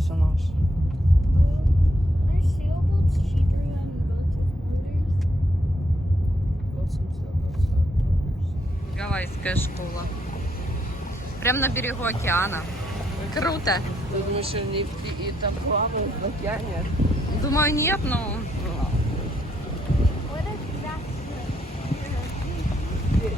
же наш. Are sailboats cheaper than boats with motors? Гавайская школа. Прям на берегу океана. Круто. Ты думаешь, они и там плавают в океане? Думаю, нет, но... What if that's the...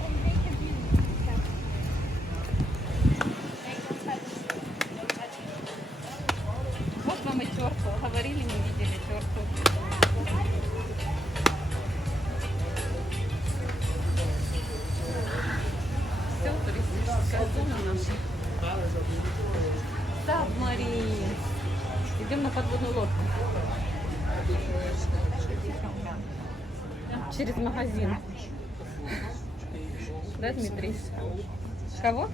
Вот вам и тёртл. Говорили, не видели тёртл. Все, туристическая зона наша. Сабмарин. Идем на подводную лодку. Через магазин. Да, Дмитрий? Кого?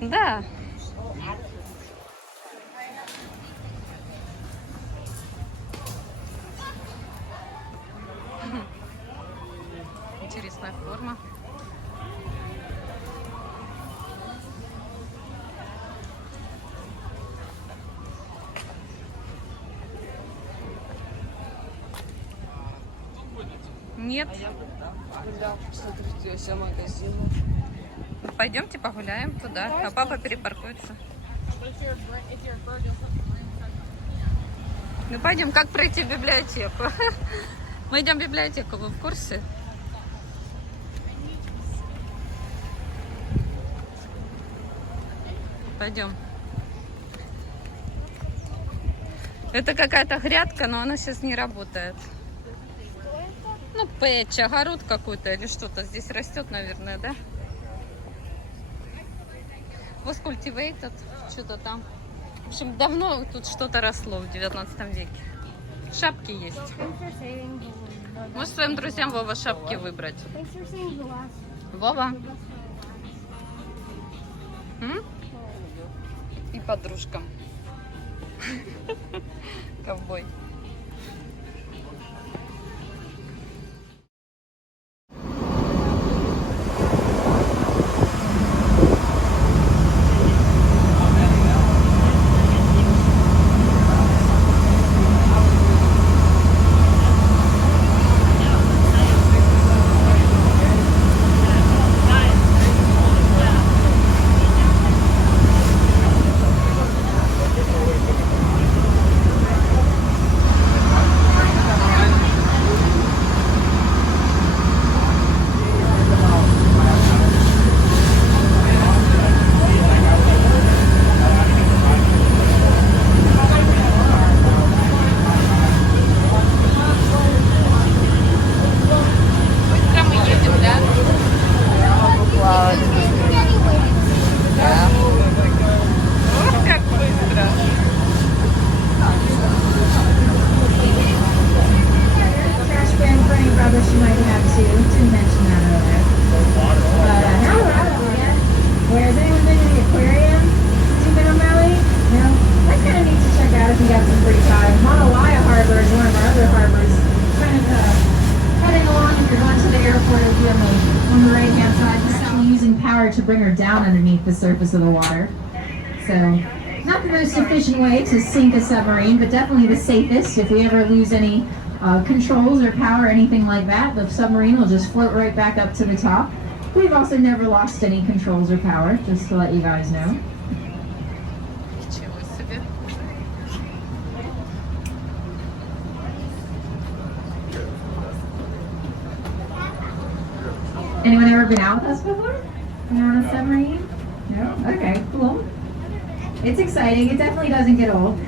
Да. Интересная форма. Нет. Да, смотрите, все магазины. Пойдемте погуляем туда, а папа перепаркуется. Ну пойдем, как пройти в библиотеку? Мы идем в библиотеку, вы в курсе? Пойдем. Это какая-то грядка, но она сейчас не работает. Ну, пэтч, огород какой-то или что-то здесь растет, наверное, да? Was cultivated, что-то там. В общем, давно тут что-то росло в 19 веке. Шапки есть. Можешь своим друзьям, Вова, шапки выбрать. Вова? М? И подружкам. Ковбой. Has anyone been to the aquarium? Have you been on Maui? No? That's kind of neat to check out if you got some free time. Maui Harbor is one of our other harbors. Kind of heading along if you're going to the airport, it'll be on the right-hand side. It's actually using power to bring her down underneath the surface of the water. So, not the most efficient way to sink a submarine, but definitely the safest. If we ever lose any controls or power or anything like that, the submarine will just float right back up to the top. We've also never lost any controls or power, just to let you guys know. Anyone ever been out with us before? Been on a submarine? No? Okay, cool. It's exciting. It definitely doesn't get old.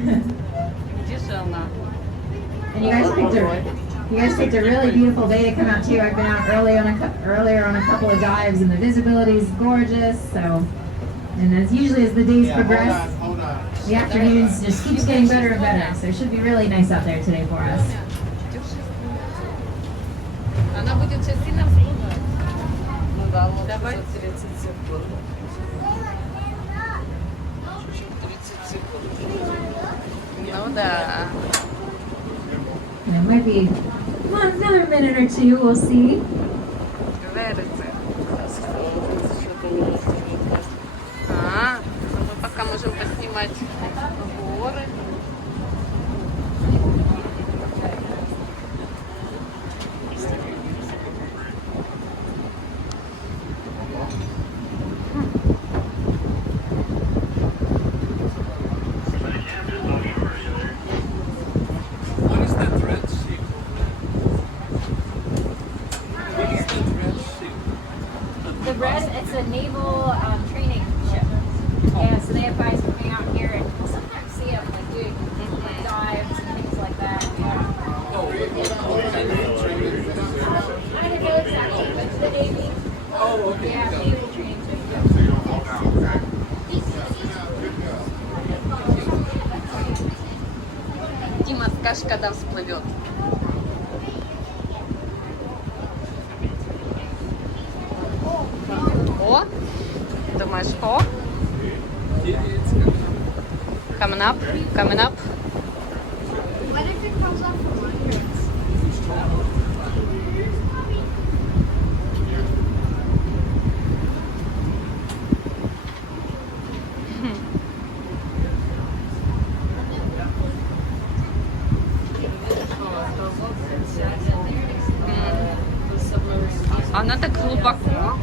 And you guys picked a really beautiful day to come out too. I've been out earlier on a couple of dives, and the visibility is gorgeous. So, and as usually as the days progress, the afternoons just keeps getting better and better. So it should be really nice out there today for us. Она будет сейчас сильно взрывать. Ну да, вот Давай. 30 секунд. Чуть-чуть 30 секунд. Ну да. And it might be another minute or two. We'll see. Верится. Что-то не А, ну мы пока можем поснимать. The red, it's a naval training ship. Yeah, so they have guys coming out here and we'll sometimes see them like doing dives and things like that. Yeah. I didn't know exactly, but the Navy. Oh, okay. Yeah, naval training ship. Дима, скажешь, когда всплывет? О, думаешь, о? Coming up, coming up. What if it comes off from hundreds? Она так глубоко.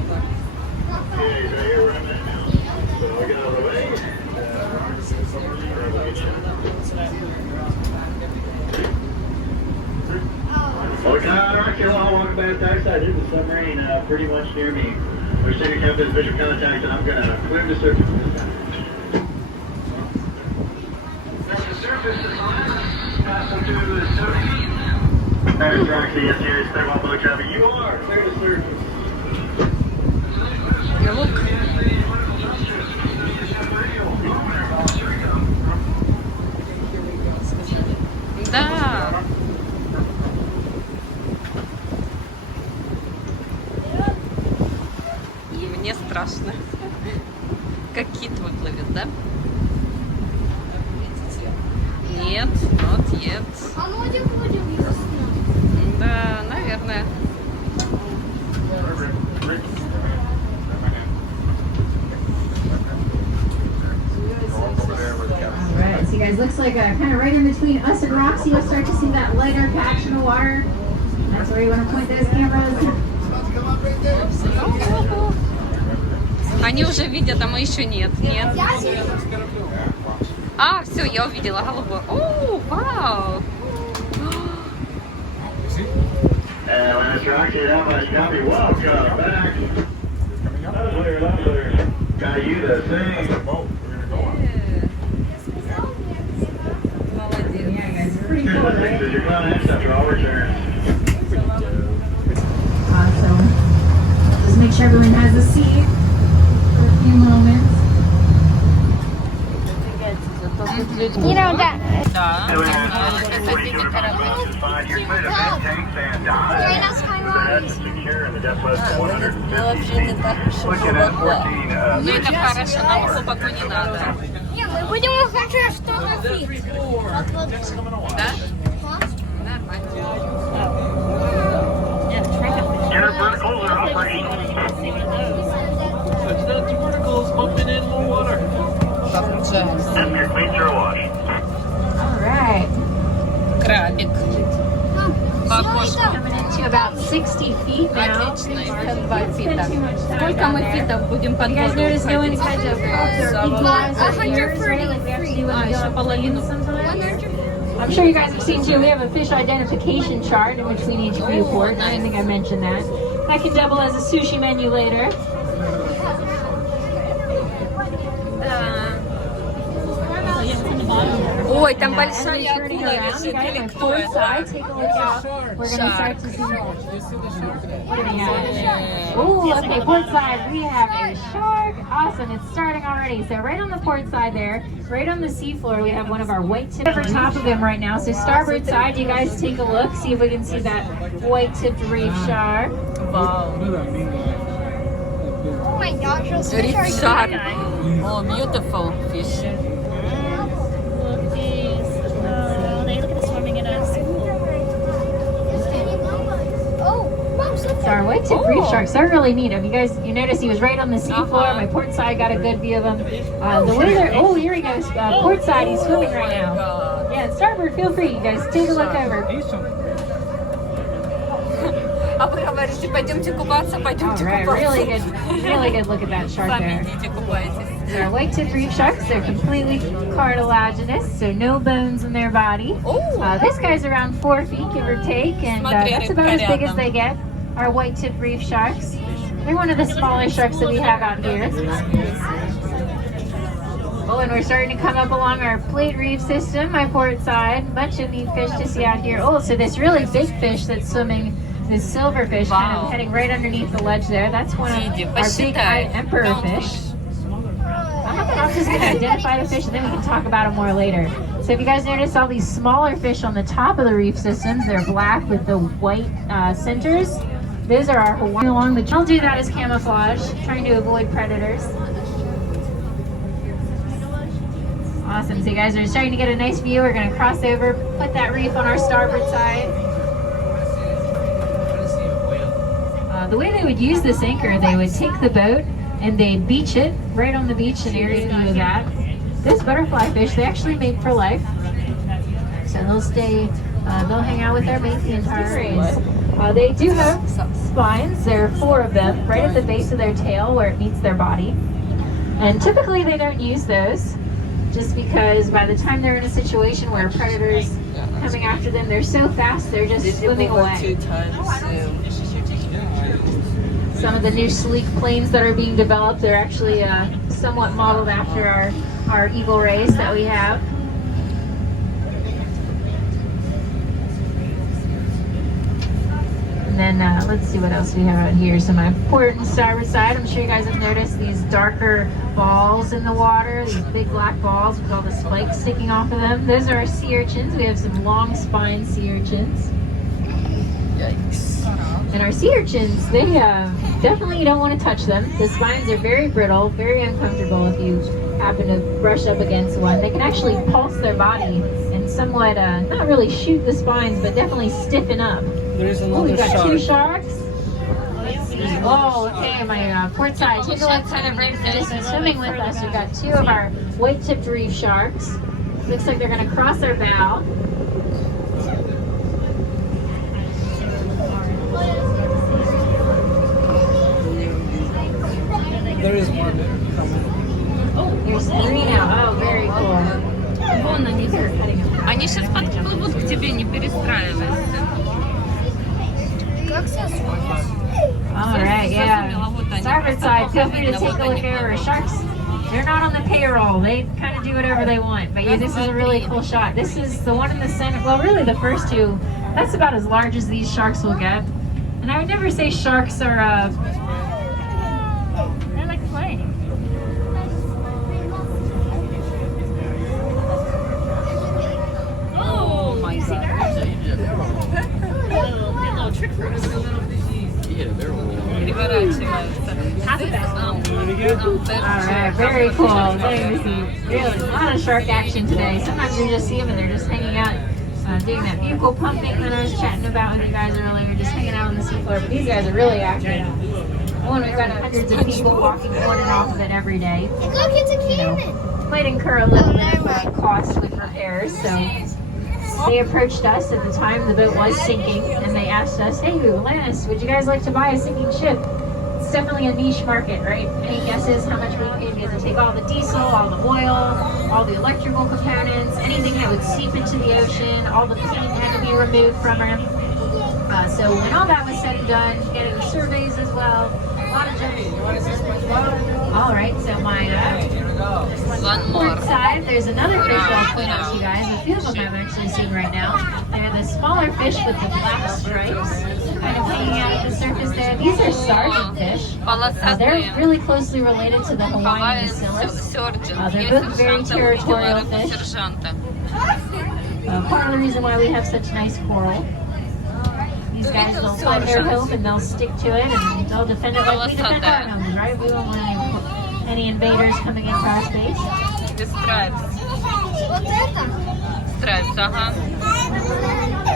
Welcome back to Dockside. There's a submarine pretty much near me. We're sending captain's visual contact, and I'm going to clear the surface this time. The surface is on. Passing through the surface. There's Roxy, yes, here is clear all boat traffic. You are clear the surface. Look. Да. И мне страшно. Как кит выплывет, да? Нет, not yet. А ну один вроде вижу. Да, наверное. Alright, so you guys, looks like kind of right in between us and Roxy, you'll start to see that lighter patch in the water. That's where you want to point those cameras. Они уже видят, а мы еще нет. Нет. Я вижу. А, все, я увидела голубой. О, вау! That's Roxy, that was Gummy. Welcome back. Lovely. Got you the same. Молодец. Yeah, guys, pretty cool, right? You're going to after all returns. Awesome. Just make sure everyone has a seat for a few moments. You know that. Да. You're clear to vent tanks and dive. That's secure in the depth less than 150 feet. Looking at 14. Ну это хорошо, нам глубоко не надо. Не, мы будем охотиться, что на фит. Да? Inner verticals are operational. It's not the verticals pumping in more water. And your clean through wash. Alright. Крабик. Похож. Coming into about 60 feet now. Отлично, еще 2 Spend фита. too much time Сколько down мы there. фитов будем под You guys воду notice no уходить? one's had to pause or equalize their ears, right? Like we have to do when we go еще on половину. sometimes. I'm sure you guys have seen too, we have a fish identification chart in between each viewport. I don't think I mentioned that. That can double as a sushi menu later. Ой, там As большая we're turning акула around, лежит. guys, Или on кто port это? side, take a look out. We're going to start to see. What do we have? Oh, okay, port side, we have a shark. Awesome, it's starting already. So right on the port side there, right on the seafloor, we have one of our white-tipped over top of him right now. So starboard side, you guys take a look, see if we can see that white-tipped reef shark. Вау. Oh my gosh, those fish are Риф-шар. huge. О, beautiful fish. Look at these. Oh, they look at swimming in us. Oh, Mom, look So our white-tipped reef sharks are really neat. You guys, you notice he was right on the seafloor. Uh-huh. My port side got a good view of him. The way they're, oh, here he goes. Port side, he's swimming right now. Yeah, starboard, feel free. You guys take a look over. А вы говорите, пойдемте купаться, All пойдемте right, купаться. really good look at that shark Сами there. идите купайтесь. So our white-tipped reef sharks, they're completely cartilaginous, so no bones in their body. This guy's around 4 feet, give or take, and Смотри, that's about as big as рыбка they get. Our white-tipped reef sharks. They're one of the smaller sharks that we have out here. Oh, and we're starting to come up along our plate reef system, my port side. Bunch of neat fish to see out here. Oh, so this really big fish that's swimming, this silverfish, kind of heading right underneath the ledge there. That's one of our big emperor fish. I'm just going to identify the fish and then we can talk about them more later. So if you guys notice all these smaller fish on the top of the reef systems, they're black with the white centers. Those are our Hawaiian along the. I'll do that as camouflage, trying to avoid predators. Awesome, so you guys are starting to get a nice view. We're gonna cross over, put that reef on our starboard side. The way they would use this anchor, they would take the boat and they'd beach it right on the beach, an area view of that. This butterfly fish, they actually mate for life. So they'll stay, they'll hang out with their mate the entire race. They do have spines. There are 4 of them right at the base of their tail where it meets their body. And typically they don't use those just because by the time they're in a situation where a predator's coming after them, they're so fast they're just swimming away. Some of the new sleek planes that are being developed, they're actually somewhat modeled after our Eagle race that we have. And then let's see what else we have out here. So my port and starboard side, I'm sure you guys have noticed these darker balls in the water, these big black balls with all the spikes sticking off of them. Those are our sea urchins. We have some long spine sea urchins. Yikes. And our sea urchins, they definitely you don't want to touch them. The spines are very brittle, very uncomfortable if you happen to brush up against one. They can actually pulse their body and somewhat, not really shoot the spines, but definitely stiffen up. There's another We've got shark. 2 sharks. Oh, okay, my port side. Take a look kind of right in the distance. Swimming with us, we've got 2 of our white-tipped reef sharks. Looks like they're going to cross our bow. There is one coming. There's 3 now. Oh, very cool. Вон они. Они сейчас подплывут к тебе, не перестраивайся. All right, yeah. Starboard side, feel free to take a look over. Sharks, they're not on the payroll. They kind of do whatever they want. But yeah, this is a really cool shot. This is the one in the center. Well, really the first 2. That's about as large as these sharks will get. And I would never say sharks are, They're like playing. Oh my god. Little trick for us. Переворачиваются. Alright, very cool. Very really a lot of shark action today. Sometimes you just see them and they're just hanging out, doing that buccal pumping that I was chatting about with you guys earlier, just hanging out on the seafloor. But these guys are really active. One, we've got hundreds of people walking on and off of it every day. Look, it's a cannon. Might incur a little bit of cost with repairs, so they approached us at the time the boat was sinking, and they asked us, hey, Atlantis, would you guys like to buy a sinking ship? It's definitely a niche market, right? Any guesses how much we paid? We had to take all the diesel, all the oil, all the electrical components, anything that would seep into the ocean, all the paint had to be removed from them. So when all that was said and done, getting the surveys as well, a lot of junk. All right, so my port side, there's another fish I'll point out to you guys. A few of them I've actually seen right now. They're the smaller fish with the black stripes, kind of hanging out at the surface there. These are sergeant fish. They're really closely related to the Hawaiian bacillus. They're both very territorial fish. Part of the reason why we have such nice coral. These guys will find their home and they'll stick to it and they'll defend it like we defend our homes, right? We don't want any invaders coming into our space. Stripes,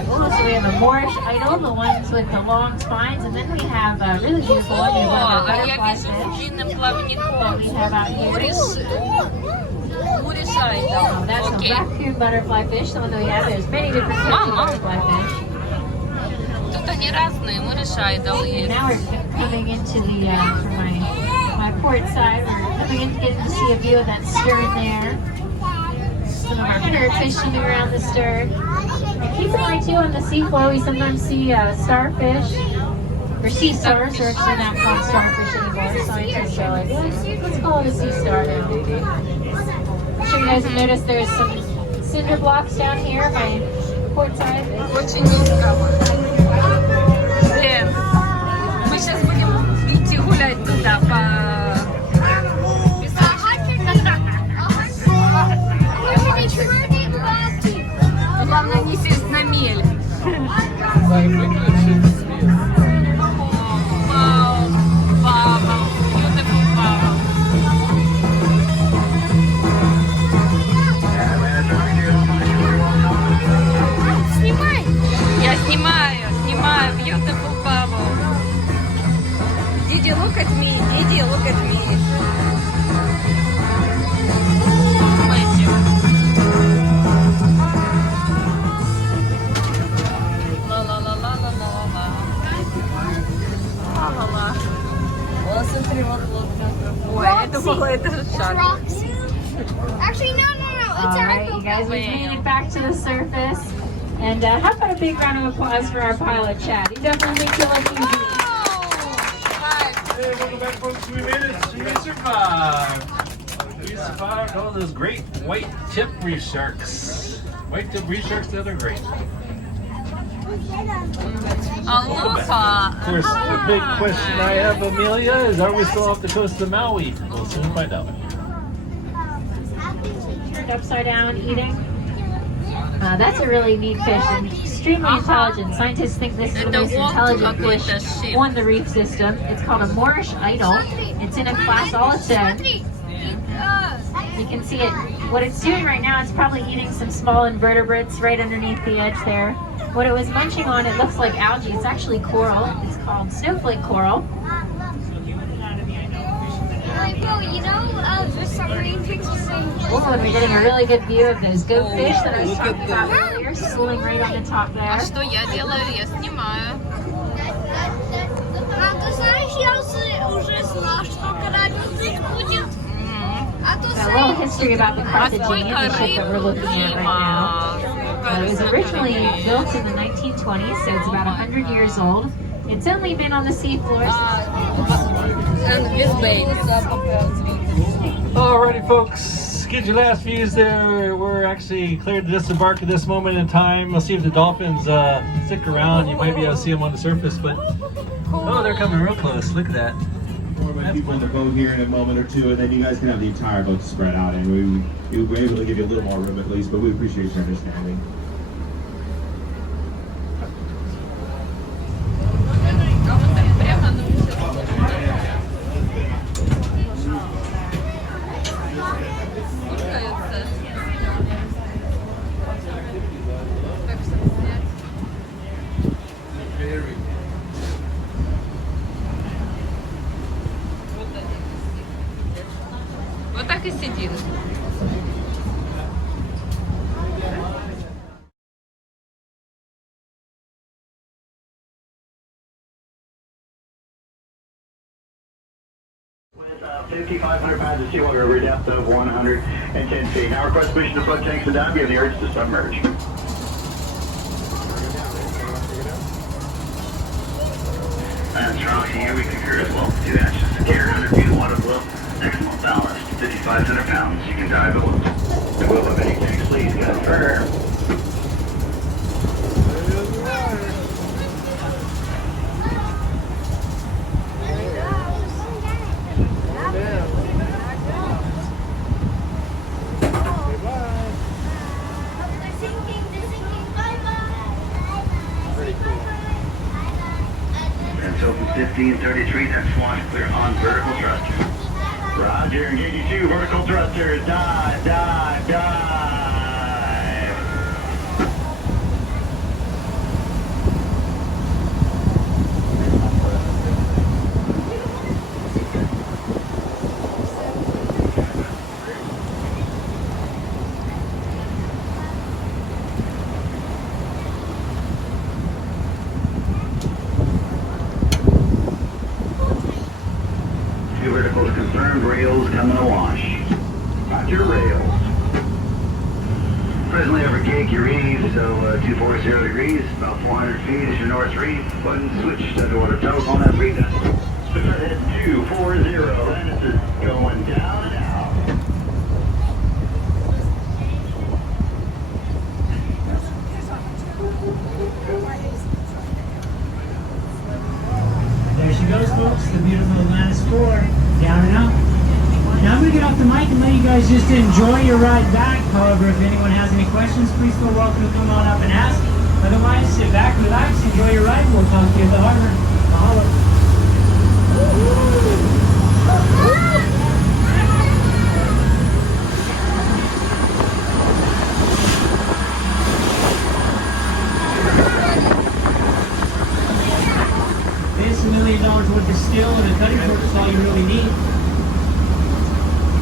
Oh, so we have a Moorish idol, the ones with the long spines, and then we have a really beautiful one. We have a butterfly fish that we have out here. Oh, that's a raccoon butterfly fish, the one that we have. There's many different types of butterfly fish. Тут они разные, Moorish idol есть. Now we're coming into the, for my port side, we're coming in getting to see a view of that stern there. Some of our bigger fish swimming around the stern. And keep an eye too on the seafloor, we sometimes see starfish. Or sea stars are actually not called starfish anymore. Scientists are like, let's call it a sea star now. I'm sure you guys have noticed there's some cinder blocks down here by port side. Очень низко. Блин. Мы сейчас будем идти гулять туда по песочнице. Главное не сесть на мель. Вау, баба, beautiful баба. Снимай! Я снимаю beautiful bubble. Didi, look at me, Didi, look at me. Magic. La la la la la la la. La la la. Вот смотри, вот Ой, это было, это же шар. Rocks. Actually, no. It's Alright, you guys, we've made it back to the surface. And how about a big round of applause for our pilot, Chad? He definitely makes it look easy. Hey, welcome back, folks. We made it. We survived. We survived all those great white tip reef sharks. White tip reef sharks that are great. Aloha. Of course, the big question I have, Amelia, is are we still off the coast of Maui? We'll soon find out. Turned upside down, eating. That's a really neat fish and extremely intelligent. Scientists think this is the most intelligent fish on the reef system. It's called a Moorish idol. It's in a class all its own. You can see it. What it's doing right now, it's probably eating some small invertebrates right underneath the edge there. What it was munching on, it looks like algae. It's actually coral. It's called snowflake coral. The submarine pictures saying. Oh, and we're getting a really good view of those goatfish that I was talking about earlier, schooling right on the top А there. что я делаю? Я снимаю. Ты знаешь, я уже знала, что корабль будет. A little history about the Carthaginian, the ship that we're looking at right now. It was originally built in the 1920s, so it's about 100 years old. It's only been on the seafloor. Alrighty, folks. Get your last views there. We're actually cleared to disembark at this moment in time. We'll see if the dolphins stick around. You might be able to see them on the surface, but oh, they're coming real close. Look at that. More of my people on the boat here in a moment or two, and then you guys can have the entire boat spread out, and we were able to give you a little more room at least, but we appreciate your understanding. Вот так и сидим. With 5,500 pounds of seawater over a depth of 110 feet. Now request permission to flood tanks and down. You have the urge to submerge. That's wrong here. We concur as well. Do that. Just secure 100 feet of water flow. Excellent ballast. 5,500 pounds. You can dive at once. The will of any tanks, please confirm. That's open 1533. That's launch clear on vertical thruster. Roger, engage 2 vertical thrusters. Dive, dive, dive. Two verticals confirmed. Rails coming awash. Roger, rails. Presently over Cape Urine, so 240 degrees, about 400 feet is your north read. Button switch, underwater telephone, have read that. Head 240, Atlantis is going down and out. There she goes, folks, the beautiful Atlantis 4, down and out. Now I'm going to get off the mic and let you guys just enjoy your ride back. However, if anyone has any questions, please feel welcome to come on up and ask. Otherwise, sit back, relax, enjoy your ride. We'll talk to you at the harbor. Mahalo. This $1 million worth of steel and a cutting board is all you really need.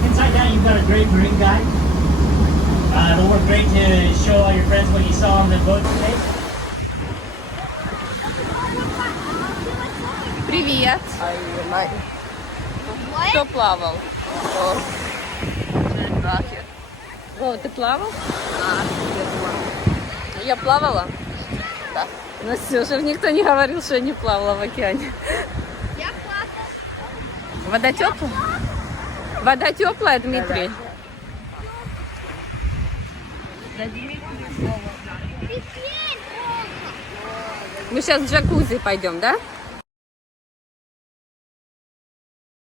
Inside that, you've got a great marine guide. It'll work great to show all your friends what you saw on the boat today. Привет. Кто плавал? О, ты плавал? Я плавала? Да. Ну все, чтобы никто не говорил, что я не плавала в океане. Я плавала. Вода теплая? Вода теплая, Дмитрий? Мы сейчас в джакузи пойдем, да?